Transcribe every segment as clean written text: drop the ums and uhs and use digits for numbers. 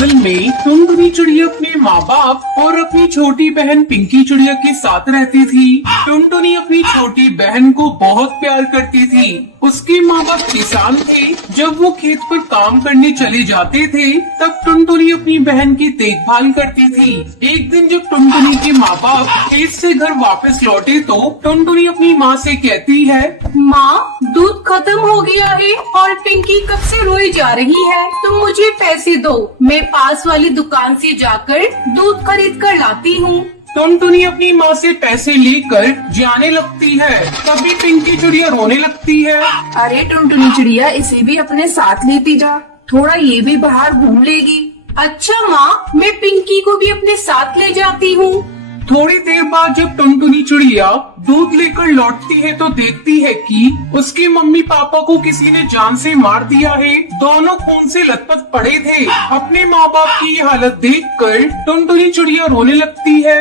जंगल में टुनटुनी चिड़िया अपने माँ बाप और अपनी छोटी बहन पिंकी चिड़िया के साथ रहती थी। टुनटुनी अपनी छोटी बहन को बहुत प्यार करती थी। उसके माँ बाप किसान थे। जब वो खेत पर काम करने चले जाते थे तब टुनटुनी अपनी बहन की देखभाल करती थी। एक दिन जब टुनटुनी के माँ बाप खेत से घर वापस लौटे तो टुनटुनी अपनी माँ से कहती है, माँ, दूध खत्म हो गया है और पिंकी कब से रोई जा रही है। तुम मुझे पैसे दो, मैं पास वाली दुकान से जाकर दूध खरीद कर लाती हूँ। टुनटुनी अपनी माँ से पैसे लेकर जाने लगती है। तभी पिंकी चिड़िया रोने लगती है। अरे टुनटुनी चिड़िया, इसे भी अपने साथ लेती जा, थोड़ा ये भी बाहर घूम लेगी। अच्छा माँ, मैं पिंकी को भी अपने साथ ले जाती हूँ। थोड़ी देर बाद जब टुनटुनी चिड़िया दूध लेकर लौटती है तो देखती है कि उसके मम्मी पापा को किसी ने जान से मार दिया है। दोनों खून से लथपथ पड़े थे। अपने माँ बाप की ये हालत देखकर टुनटुनी चिड़िया रोने लगती है।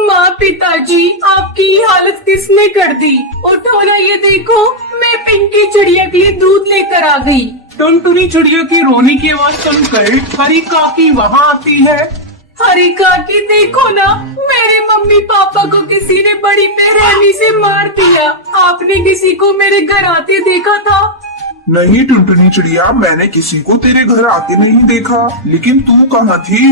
माँ, पिताजी, आपकी ये हालत किसने कर दी? उठो ना, ये देखो, मैं पिंकी चिड़िया के लिए दूध लेकर आ गई। टुनटुनी चिड़िया की रोने की आवाज सुनकर हरी काकी वहाँ आती है। हरी काकी, देखो ना, मेरे मम्मी पापा को किसी ने बड़ी बेरहमी से मार दिया। आपने किसी को मेरे घर आते देखा था? नहीं टुनटुनी चिड़िया, मैंने किसी को तेरे घर आते नहीं देखा। लेकिन तू कहाँ थी?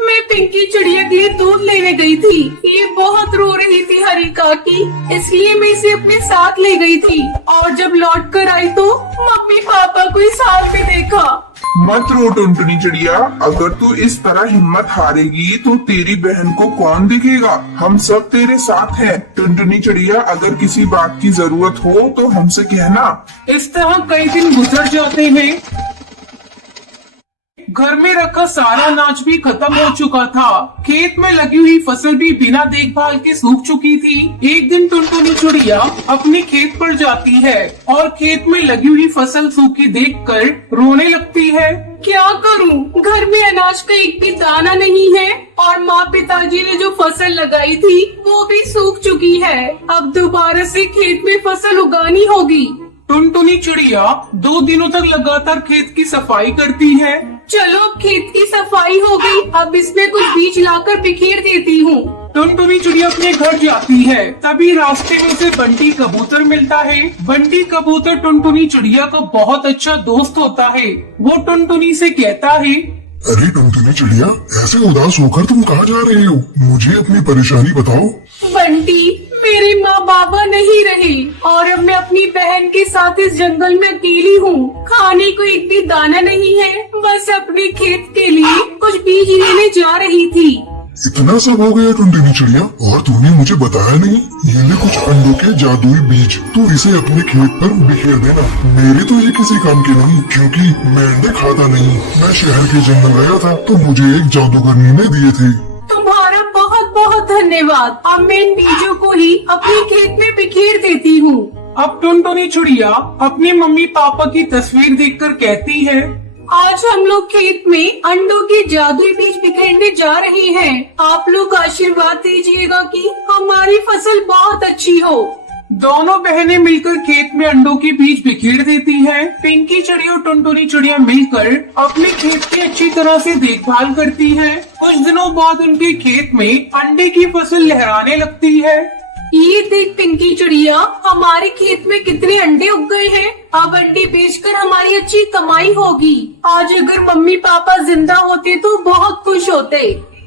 मैं पिंकी चिड़िया के लिए दूध लेने गई थी। ये बहुत रो रही थी हरी काकी, इसलिए मैं इसे अपने साथ ले गई थी। और जब लौट कर आई तो मम्मी पापा को इस हाल में देखा। मत रो टुनटुनी चिड़िया, अगर तू इस तरह हिम्मत हारेगी तो तेरी बहन को कौन दिखेगा? हम सब तेरे साथ हैं। टुनटुनी चिड़िया, अगर किसी बात की जरूरत हो तो हमसे कहना। इस तरह कई दिन गुजर जाते हैं। घर में रखा सारा अनाज भी खत्म हो चुका था। खेत में लगी हुई फसल भी बिना देखभाल के सूख चुकी थी। एक दिन टुनटुनी चिड़िया अपने खेत पर जाती है और खेत में लगी हुई फसल सूखी देखकर रोने लगती है। क्या करूं? घर में अनाज का एक भी दाना नहीं है और माँ पिताजी ने जो फसल लगाई थी वो भी सूख चुकी है। अब दोबारा से खेत में फसल उगानी होगी। टुनटुनी चिड़िया 2 दिनों तक लगातार खेत की सफाई करती है। चलो, खेत की सफाई हो गई, अब इसमें कुछ बीज लाकर बिखेर देती हूँ। टुनटुनी चिड़िया अपने घर जाती है। तभी रास्ते में उसे बंटी कबूतर मिलता है। बंटी कबूतर टुनटुनी चिड़िया का बहुत अच्छा दोस्त होता है। वो टुनटुनी से कहता है, अरे टुनटुनी चिड़िया, ऐसे उदास होकर तुम कहाँ जा रही हो? मुझे अपनी परेशानी बताओ। बंटी, मेरे माँ बाबा नहीं रहे और अब मैं अपनी बहन के साथ इस जंगल में अकेली हूँ। खाने को एक भी दाना नहीं है, बस अपने खेत के लिए कुछ बीज लेने जा रही थी। इतना सब हो गया टुनटुनी चिड़िया, और तूने मुझे बताया नहीं? ये ले कुछ अंडों के जादुई बीज, तू इसे अपने खेत पर बिखेर देना। मेरे तो ये किसी काम के नहीं, क्योंकि मैं अंडे खाता नहीं। मैं शहर के जंगल गया था तो मुझे एक जादूगरनी ने दिए थे। तुम्हारा बहुत बहुत धन्यवाद। अब मैं इन बीजों को ही अपने खेत में बिखेर देती हूँ। अब टुनटुनी चिड़िया अपने मम्मी पापा की तस्वीर देखकर कहती है, आज हम लोग खेत में अंडों के जादुई बीज बिखेरने जा रहे हैं। आप लोग आशीर्वाद दीजिएगा कि हमारी फसल बहुत अच्छी हो। दोनों बहनें मिलकर खेत में अंडों के बीज बिखेर देती हैं। पिंकी चिड़िया और टुनटुनी चिड़िया मिलकर अपने खेत की अच्छी तरह से देखभाल करती हैं। कुछ दिनों बाद उनके खेत में अंडे की फसल लहराने लगती है। ये देख पिंकी चिड़िया, हमारे खेत में कितने अंडे उग गए हैं। अब अंडे बेचकर हमारी अच्छी कमाई होगी। आज अगर मम्मी पापा जिंदा होते तो बहुत खुश होते।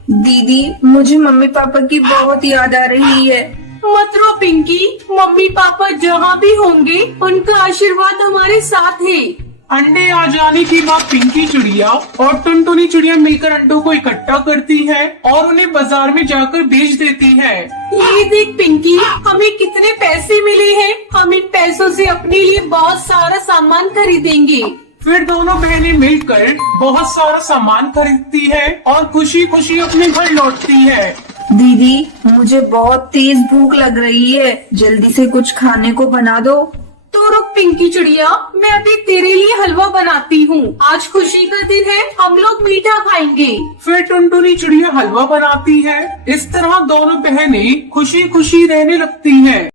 दीदी, मुझे मम्मी पापा की बहुत याद आ रही है। मत रो पिंकी, मम्मी पापा जहाँ भी होंगे उनका आशीर्वाद हमारे साथ है। अंडे आ जाने के बाद पिंकी चिड़िया और टुनटुनी चिड़िया मिलकर अंडों को इकट्ठा करती हैं और उन्हें बाजार में जाकर बेच देती हैं। ये देख पिंकी, हमें कितने पैसे मिले हैं। हम इन पैसों से अपने लिए बहुत सारा सामान खरीदेंगे। फिर दोनों बहनें मिलकर बहुत सारा सामान खरीदती हैं और खुशी खुशी अपने घर लौटती हैं। दीदी, मुझे बहुत तेज भूख लग रही है, जल्दी से कुछ खाने को बना दो। तो रुक पिंकी चिड़िया, मैं अभी तेरे लिए हलवा बनाती हूँ। आज खुशी का दिन है, हम लोग मीठा खाएंगे। फिर टुनटुनी चिड़िया हलवा बनाती है। इस तरह दोनों बहनें खुशी खुशी रहने लगती हैं।